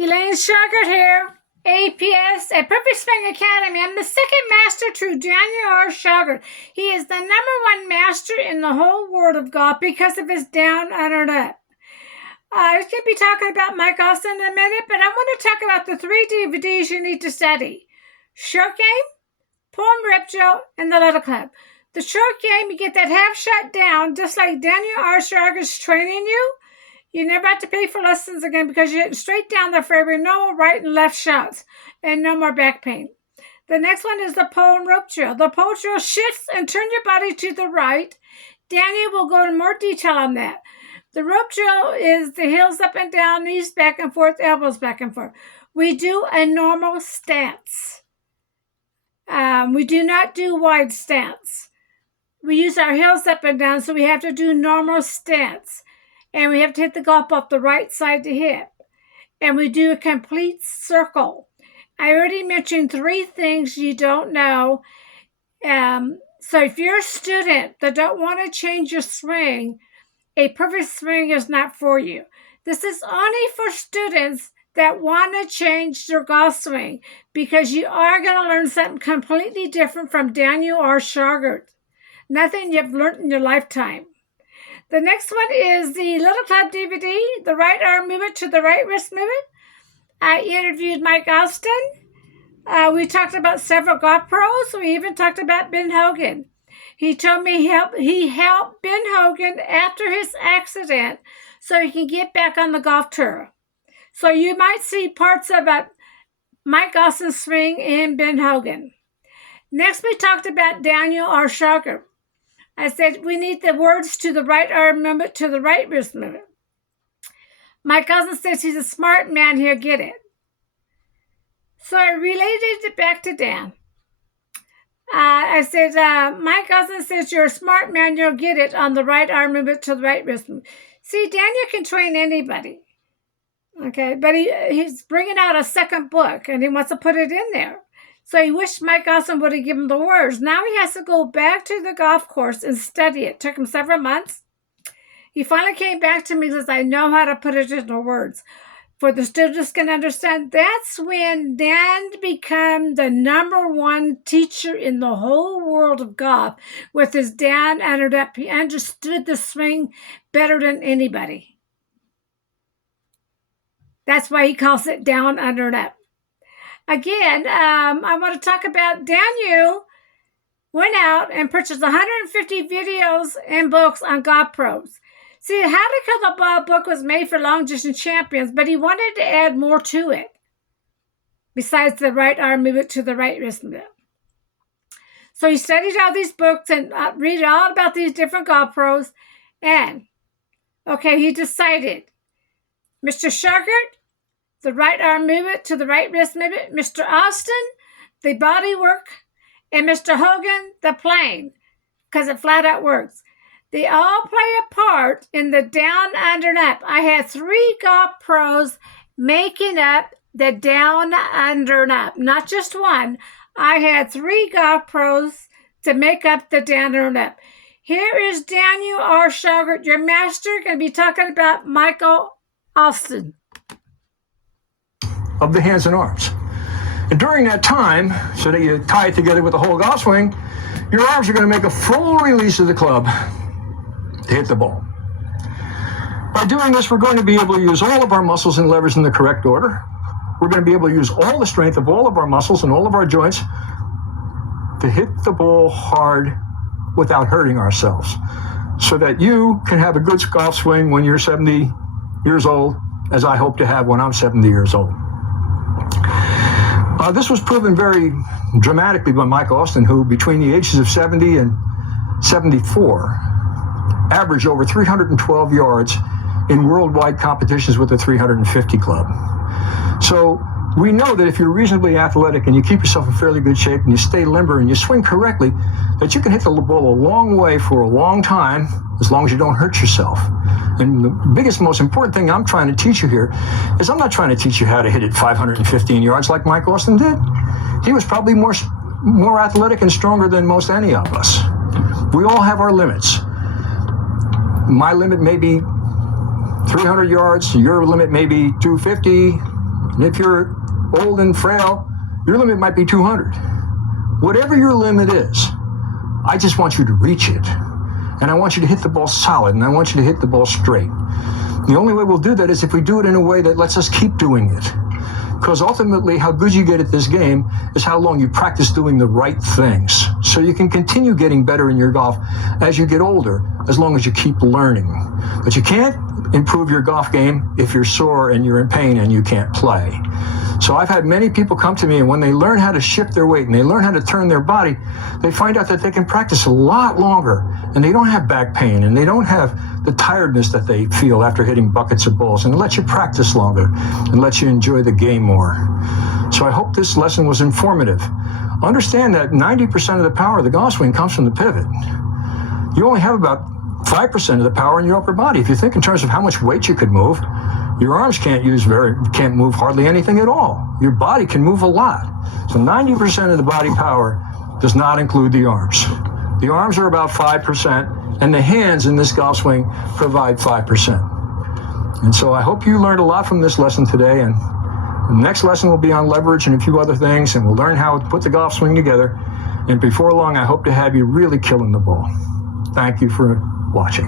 Elaine and Shauger here, APS at Perfect Swing Academy. I'm the second master to Daniel R. Shauger. He is the #1 master in the whole world of golf because of his down, under, and up. I was going to be talking about Mike Austin in a minute, but I want to talk about the 3 DVDs you need to study. Short Game, Poem Rip Drill, and the Little Club. The short game, you get that half shot down, just like Daniel R. Shauger's training you. You never have to pay for lessons again because you're hitting straight down the fairway, no right and left shots, and no more back pain. The next one is the pole and rope drill. The pole drill shifts and turn your body to the right. Daniel will go into more detail on that. The rope drill is the heels up and down, knees back and forth, elbows back and forth. We do a normal stance. We do not do wide stance. We use our heels up and down, so we have to do normal stance. And we have to hit the golf ball the right side to hit. And we do a complete circle. I already mentioned 3 things you don't know. So if you're a student that don't want to change your swing, a perfect swing is not for you. This is only for students that want to change their golf swing, because you are going to learn something completely different from Daniel R. Shauger. Nothing you've learned in your lifetime. The next one is the Little Club DVD, the right arm movement to the right wrist movement. I interviewed Mike Austin. We talked about several golf pros. We even talked about Ben Hogan. He told me he helped Ben Hogan after his accident so he can get back on the golf tour. So you might see parts of Mike Austin's swing in Ben Hogan. Next, we talked about Daniel R. Shauger. I said, we need the words to the right arm movement to the right wrist movement. My cousin says he's a smart man, he'll get it. So I related it back to Dan. I said, my cousin says you're a smart man, you'll get it on the right arm movement to the right wrist movement. See, Daniel can train anybody. Okay, but he's bringing out a second book, and he wants to put it in there. So he wished Mike Austin would have given him the words. Now he has to go back to the golf course and study it. It took him several months. He finally came back to me and says, I know how to put it into words. For the students can understand, that's when Dan became the #1 teacher in the whole world of golf. With his down, under, up, he understood the swing better than anybody. That's why he calls it down, under, and up. Again, I want to talk about Daniel went out and purchased 150 videos and books on golf pros. See, How to Kill the Ball book was made for long distance champions, but he wanted to add more to it besides the right arm movement to the right wrist movement. So he studied all these books and read all about these different golf pros. And, okay, he decided, Mr. Shauger, the right arm movement to the right wrist movement, Mr. Austin, the body work, and Mr. Hogan, the playing, because it flat out works. They all play a part in the down, under, and up. I had 3 golf pros making up the down, under, and up. Not just one. I had 3 golf pros to make up the down, under, and up. Here is Daniel R. Shauger, your master, going to be talking about Michael Austin. Of the hands and arms. And during that time, so that you tie it together with the whole golf swing, your arms are going to make a full release of the club to hit the ball. By doing this, we're going to be able to use all of our muscles and levers in the correct order. We're going to be able to use all the strength of all of our muscles and all of our joints to hit the ball hard without hurting ourselves, so that you can have a good golf swing when you're 70 years old, as I hope to have when I'm 70 years old. This was proven very dramatically by Mike Austin, who between the ages of 70 and 74 averaged over 312 yards in worldwide competitions with the 350 club. So we know that if you're reasonably athletic and you keep yourself in fairly good shape and you stay limber and you swing correctly, that you can hit the ball a long way for a long time, as long as you don't hurt yourself. And the biggest, most important thing I'm trying to teach you here is I'm not trying to teach you how to hit it 515 yards like Mike Austin did. He was probably more athletic and stronger than most any of us. We all have our limits. My limit may be 300 yards, your limit may be 250, And if you're old and frail, your limit might be 200. Whatever your limit is, I just want you to reach it. And I want you to hit the ball solid, and I want you to hit the ball straight. The only way we'll do that is if we do it in a way that lets us keep doing it. Because ultimately, how good you get at this game is how long you practice doing the right things. So you can continue getting better in your golf as you get older, as long as you keep learning. But you can't improve your golf game if you're sore and you're in pain and you can't play. So I've had many people come to me, and when they learn how to shift their weight and they learn how to turn their body, they find out that they can practice a lot longer, and they don't have back pain, and they don't have the tiredness that they feel after hitting buckets of balls, and it lets you practice longer and lets you enjoy the game more. So I hope this lesson was informative. Understand that 90% of the power of the golf swing comes from the pivot. You only have about 5% of the power in your upper body. If you think in terms of how much weight you could move, your arms can't move hardly anything at all. Your body can move a lot. So 90% of the body power does not include the arms. The arms are about 5%, and the hands in this golf swing provide 5%. And so I hope you learned a lot from this lesson today, and the next lesson will be on leverage and a few other things, and we'll learn how to put the golf swing together. And before long, I hope to have you really killing the ball. Thank you for watching.